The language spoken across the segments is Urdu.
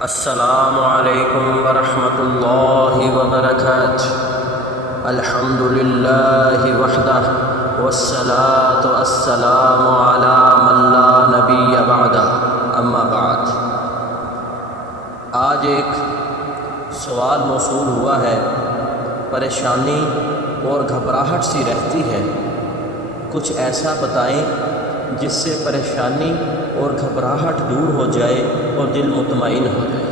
السلام علیکم ورحمۃ اللہ وبرکاتہ۔ الحمد للہ وحدہ والصلاة والسلام علی من لا نبی بعدہ، اما بعد۔ آج ایک سوال موصول ہوا ہے، پریشانی اور گھبراہٹ سی رہتی ہے، کچھ ایسا بتائیں جس سے پریشانی اور گھبراہٹ دور ہو جائے اور دل مطمئن ہو جائے۔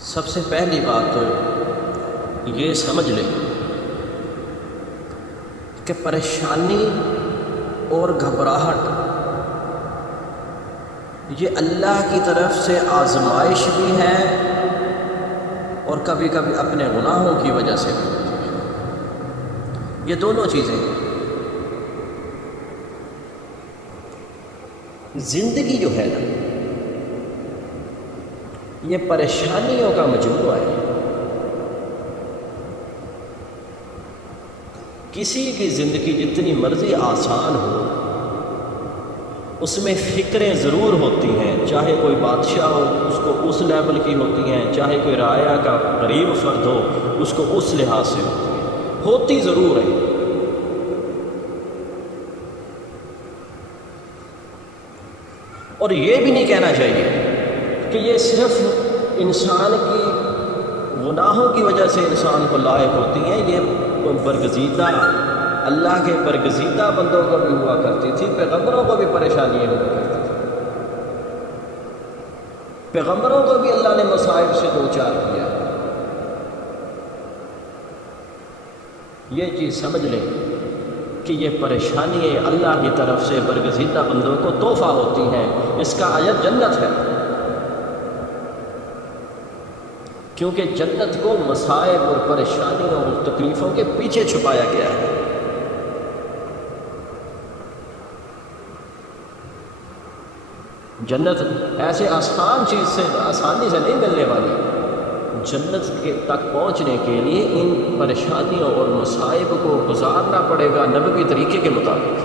سب سے پہلی بات تو یہ سمجھ لیں کہ پریشانی اور گھبراہٹ یہ اللہ کی طرف سے آزمائش بھی ہے اور کبھی کبھی اپنے گناہوں کی وجہ سے بھی ہوتی ہے۔ یہ دونوں چیزیں ہیں۔ زندگی جو ہے نا، یہ پریشانیوں کا مجموعہ ہے۔ کسی کی زندگی جتنی مرضی آسان ہو، اس میں فکریں ضرور ہوتی ہیں، چاہے کوئی بادشاہ ہو اس کو اس لیول کی ہوتی ہیں، چاہے کوئی رعایا کا غریب فرد ہو اس کو اس لحاظ سے ہوتی ضرور ہے۔ اور یہ بھی نہیں کہنا چاہیے کہ یہ صرف انسان کی گناہوں کی وجہ سے انسان کو لاحق ہوتی ہیں، یہ برگزیدہ اللہ کے برگزیدہ بندوں کو بھی ہوا کرتی تھی، پیغمبروں کو بھی پریشانیاں ہوا کرتی تھی، پیغمبروں کو بھی اللہ نے مصائب سے دوچار کیا۔ یہ چیز سمجھ لیں کہ یہ پریشانیاں اللہ کی طرف سے برگزیدہ بندوں کو تحفہ ہوتی ہیں، اس کا اجر جنت ہے، کیونکہ جنت کو مصائب اور پریشانیوں اور تکلیفوں کے پیچھے چھپایا گیا ہے۔ جنت ایسے آسان چیز سے آسانی سے نہیں ملنے والی۔ جنت کے تک پہنچنے کے لیے ان پریشانیوں اور مصائب کو گزارنا پڑے گا نبوی طریقے کے مطابق۔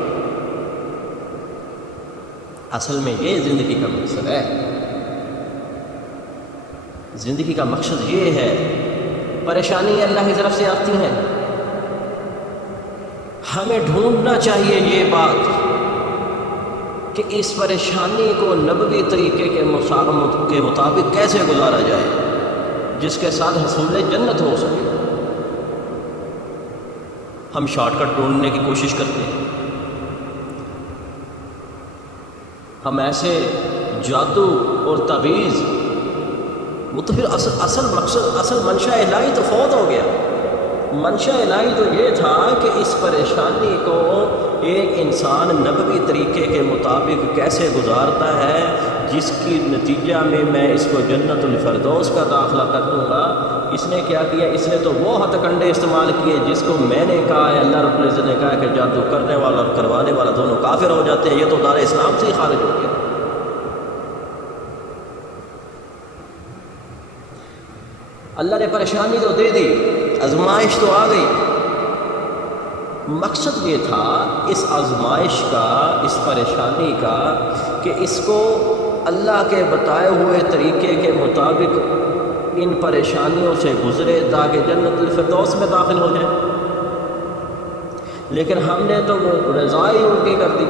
اصل میں یہ زندگی کا مقصد ہے۔ زندگی کا مقصد یہ ہے، پریشانی اللہ کی طرف سے آتی ہیں، ہمیں ڈھونڈنا چاہیے یہ بات کہ اس پریشانی کو نبوی طریقے کے مطابق کیسے گزارا جائے جس کے ساتھ حصول جنت ہو سکے۔ ہم شارٹ کٹ ڈھونڈنے کی کوشش کرتے ہیں، ہم ایسے جادو اور تعویذ، وہ تو پھر اصل منشا الہی تو فوت ہو گیا۔ منشا الہی تو یہ تھا کہ اس پریشانی کو ایک انسان نبوی طریقے کے مطابق کیسے گزارتا ہے، جس کی نتیجہ میں اس کو جنت الفردوس کا داخلہ کر دوں گا۔ اس نے کیا کیا؟ اس نے تو وہ ہتھ کنڈے استعمال کیے جس کو میں نے کہا ہے، اللہ رب العزت نے کہا کہ جادو کرنے والا اور کروانے والا دونوں کافر ہو جاتے ہیں، یہ تو دار اسلام سے ہی خارج ہو گیا۔ اللہ نے پریشانی تو دے دی، آزمائش تو آ گئی، مقصد یہ تھا اس آزمائش کا، اس پریشانی کا، کہ اس کو اللہ کے بتائے ہوئے طریقے کے مطابق ان پریشانیوں سے گزرے تاکہ جنت الفردوس میں داخل ہو جائے۔ لیکن ہم نے تو وہ رضائی الٹی کر دی،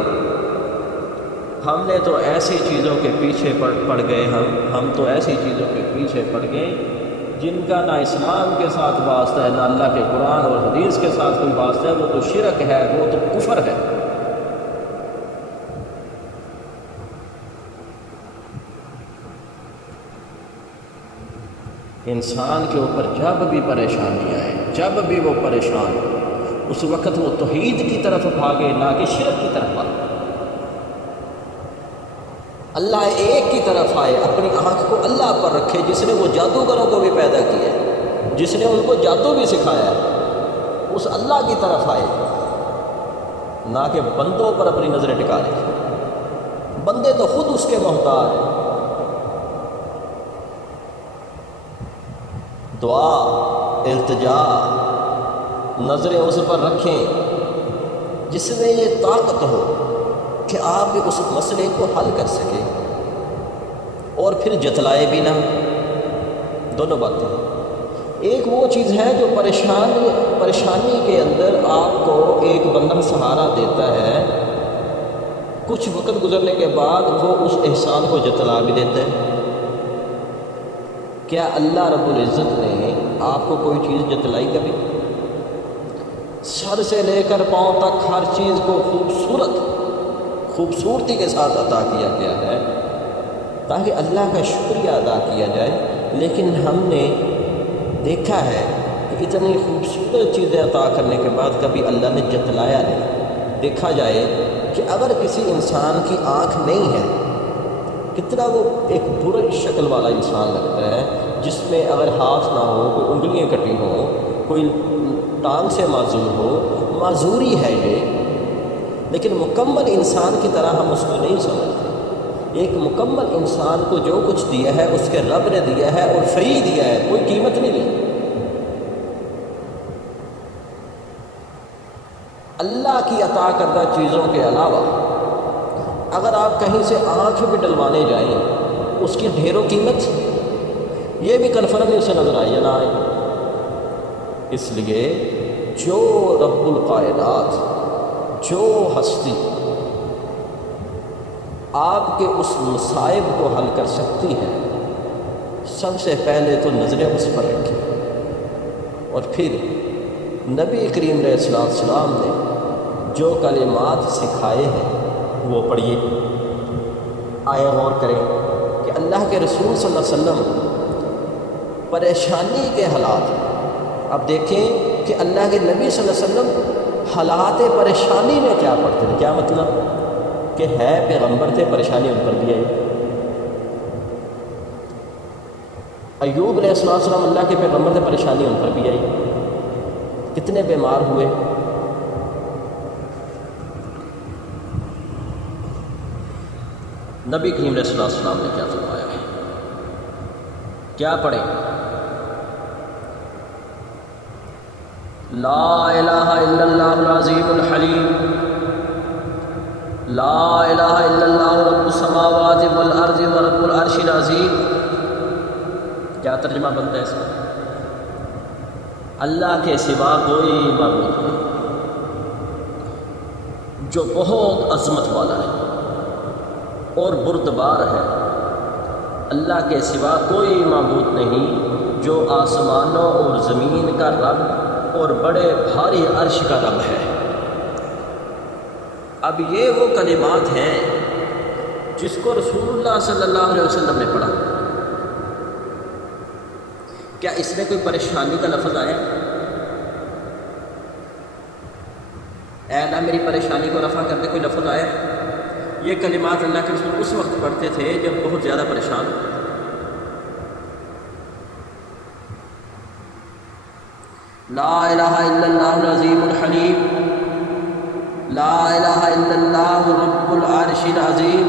ہم نے تو ایسی چیزوں کے پیچھے پڑ گئے، ہم تو ایسی چیزوں کے پیچھے پڑ گئے جن کا نہ اسلام کے ساتھ واسطہ ہے، نہ اللہ کے قرآن اور حدیث کے ساتھ کوئی واسطہ ہے، وہ تو شرک ہے، وہ تو کفر ہے۔ انسان کے اوپر جب بھی پریشانی آئے، جب بھی وہ پریشان ہو، اس وقت وہ توحید کی طرف بھاگے، نہ کہ شرک کی طرف بھاگے۔ اللہ ایک کی طرف آئے، اپنی آنکھ کو اللہ پر رکھے، جس نے وہ جادوگروں کو بھی پیدا کیا ہے، جس نے ان کو جادو بھی سکھایا ہے، اس اللہ کی طرف آئے، نہ کہ بندوں پر اپنی نظریں ٹکا لے۔ بندے تو خود اس کے محتاج ہیں۔ دعا، التجا، نظریں اس پر رکھیں جس میں یہ طاقت ہو کہ آپ اس مسئلے کو حل کر سکیں اور پھر جتلائے بھی نہ. دونوں باتیں. ایک وہ چیز ہے جو پریشانی کے اندر آپ کو ایک بندہ سہارا دیتا ہے، کچھ وقت گزرنے کے بعد وہ اس احسان کو جتلا بھی دیتا ہے. کیا اللہ رب العزت نے آپ کو کوئی چیز جتلائی کبھی؟ سر سے لے کر پاؤں تک ہر چیز کو خوبصورتی کے ساتھ عطا کیا گیا ہے تاکہ اللہ کا شکریہ ادا کیا جائے. لیکن ہم نے دیکھا ہے کہ اتنی خوبصورت چیزیں عطا کرنے کے بعد کبھی اللہ نے جتلایا نہیں. دیکھا جائے کہ اگر کسی انسان کی آنکھ نہیں ہے، کتنا وہ ایک برے شکل والا انسان لگتا ہے، جس میں اگر ہاتھ نہ ہو، کوئی انگلیاں کٹی ہوں، کوئی ٹانگ سے معذور ہو، معذوری ہے یہ. لیکن مکمل انسان کی طرح ہم اس کو نہیں سمجھتے. ایک مکمل انسان کو جو کچھ دیا ہے اس کے رب نے دیا ہے اور فری دیا ہے، کوئی قیمت نہیں لی. اللہ کی عطا کردہ چیزوں کے علاوہ اگر آپ کہیں سے آنکھ بھی ڈلوانے جائیں، اس کی ڈھیروں قیمت، یہ بھی کنفرم نہیں اسے نظر آئی یا نہ آئے. اس لیے جو رب القائنات، جو ہستی آپ کے اس مصائب کو حل کر سکتی ہے، سب سے پہلے تو نظریں اس پر رکھیں اور پھر نبی کریم علیہ السلام نے جو کلمات سکھائے ہیں وہ پڑھیے. آئے غور کریں کہ اللہ کے رسول صلی اللہ علیہ وسلم پریشانی کے حالات، اب دیکھیں کہ اللہ کے نبی صلی اللہ علیہ وسلم حالات پریشانی میں کیا پڑھتے تھے. کیا مطلب کہ ہے پیغمبر تھے، پریشانی ان پر بھی آئی. ایوب علیہ السلام اللہ کے پیغمبر تھے، پریشانی ان پر بھی آئی. کتنے بیمار ہوئے. نبی کریم علیہ السلام نے کیا فرمایا ہے؟ کیا پڑھیں؟ لا الہ الا اللہ العظیم الحلیم، لا الہ الا اللہ رب السماوات والارض ورب العرش العظیم. کیا ترجمہ بنتا ہے اس کا؟ اللہ کے سوا کوئی معبود نہیں جو بہت عظمت والا ہے اور بردبار ہے. اللہ کے سوا کوئی معبود نہیں جو آسمانوں اور زمین کا رب اور بڑے بھاری عرش کا رب ہے. اب یہ وہ کلمات ہیں جس کو رسول اللہ صلی اللہ علیہ وسلم نے پڑھا. کیا اس میں کوئی پریشانی کا لفظ آیا؟ اے اللہ میری پریشانی کو رفع کر دے، کوئی لفظ آیا؟ یہ کلمات اللہ کے رسول اس وقت پڑھتے تھے جب بہت زیادہ پریشان ہوتے. لا الہ الا اللہ العظیم الحلیم، لا الہ الا اللہ رب العرش العظیم،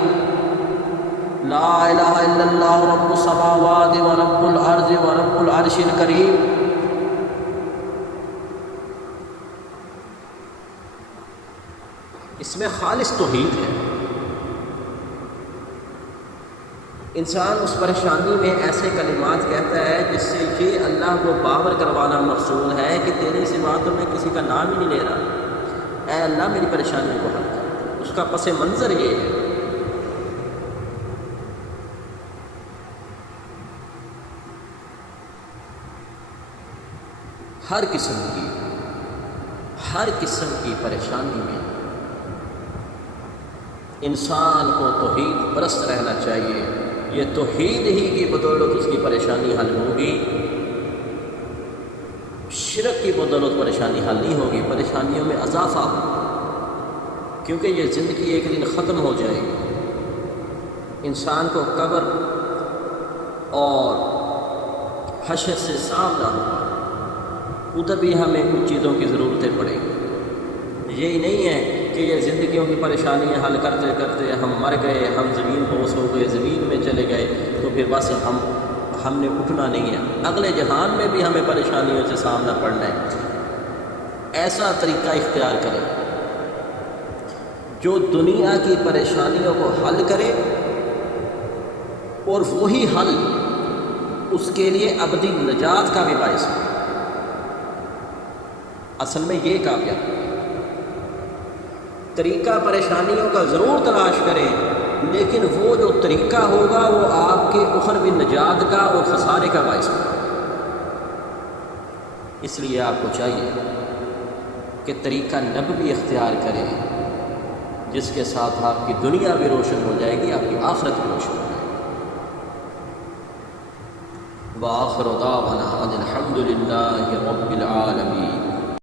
لا الہ الا اللہ رب السماوات ورب الارض ورب العرش الکریم. اس میں خالص توحید ہے. انسان اس پریشانی میں ایسے کلمات کہتا ہے جس سے یہ اللہ کو باور کروانا مقصود ہے کہ تیرے سوا تو میں کسی کا نام ہی نہیں لے رہا، اے اللہ میری پریشانی کو حل کر. اس کا پس منظر یہ ہے. ہر قسم کی پریشانی میں انسان کو توحید پرست رہنا چاہیے. یہ توحید ہی کی بدولت اس کی پریشانی حل ہوگی. شرک کی بدولت پریشانی حل نہیں ہوگی، پریشانیوں میں اضافہ ہوگا، کیونکہ یہ زندگی ایک دن ختم ہو جائے گی. انسان کو قبر اور حشر سے سامنا ہوگا. ادھر بھی ہمیں کچھ چیزوں کی ضرورتیں پڑیں گی. یہی نہیں ہے کہ یہ زندگیوں کی پریشانیاں حل کرتے کرتے ہم مر گئے، ہم زمین بوس ہو گئے، زمین میں چلے گئے تو پھر بس ہم نے اٹھنا نہیں ہے. اگلے جہان میں بھی ہمیں پریشانیوں سے سامنا پڑنا ہے. ایسا طریقہ اختیار کریں جو دنیا کی پریشانیوں کو حل کرے اور وہی حل اس کے لیے ابدی نجات کا بھی باعث ہے۔ اصل میں یہ کامیاب طریقہ پریشانیوں کا ضرور تلاش کریں، لیکن وہ جو طریقہ ہوگا وہ آپ کے اخروی نجات کا اور خسارے کا باعث ہوگا۔ اس لیے آپ کو چاہیے کہ طریقہ نبوی اختیار کریں، جس کے ساتھ آپ کی دنیا بھی روشن ہو جائے گی، آپ کی آخرت بھی روشن ہو جائے گی۔ وآخر دعوانا ان الحمد للہ رب العالمین۔